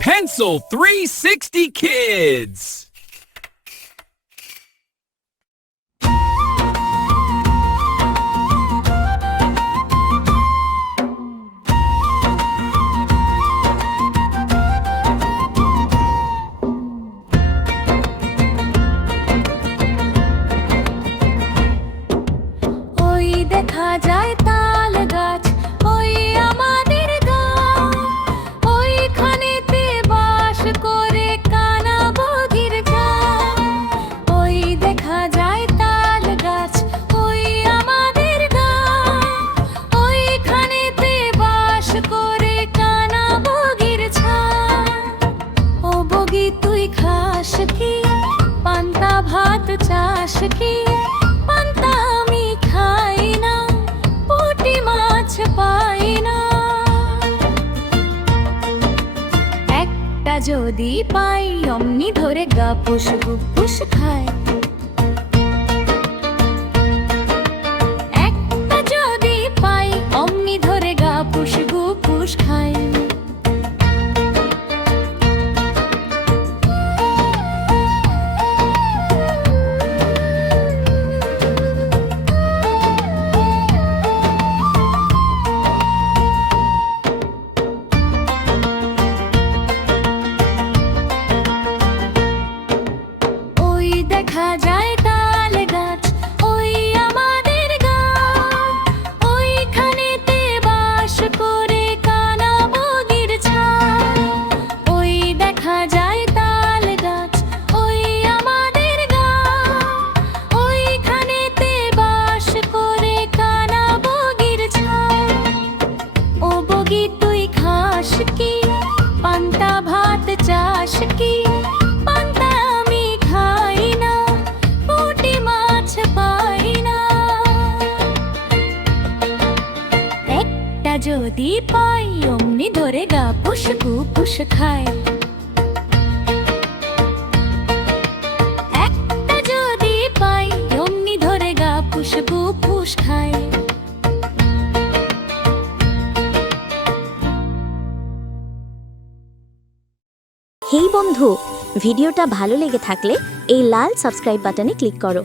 Pencil 360 Kids. ওই দেখা যায় তাল গাছ, ওই আমাদের গাঁ, ওইখানেতে বাস করে কানা বগির গাঁ। ওই দেখা যায় তাল গাছ, ওই আমাদের গাঁ, ওইখানেতে বাস করে কানা বগির ছাঁ। ও বগি তুই খাস কি পান্তা ভাত চাস কি? পান্তা আমি খাই না, পুঁটি মাছ পাই না। একটা যদি পাই অমনি ধরে গাপুস গুপুস খায়। একটা যদি পাই অমনি ধরে গাপুস গুপুস খায়। ওই দেখা যায় তাল গাছ, ওই আমাদের গাঁ, ওইখানেতে বাস করে কানা বগির ছাঁ। ওই দেখা যায় তাল গাছ, ওই আমাদের গাঁ, ওইখানেতে বাস করে কানা বগির ছাঁ। ও বগি তুই খাস কি পান্তা ভাত চাস কি? পান্তা আমি খাই না, পুঁটি মাছ পাই না। একটা যদি পাই অমনি ধরে গাপুস গুপুস খায়। একটা যদি পাই অমনি ধরে গাপুস গুপুস খায়। হেই বন্ধু, ভিডিওটা ভালো লেগে থাকলে এই লাল সাবস্ক্রাইব বাটনে ক্লিক করো।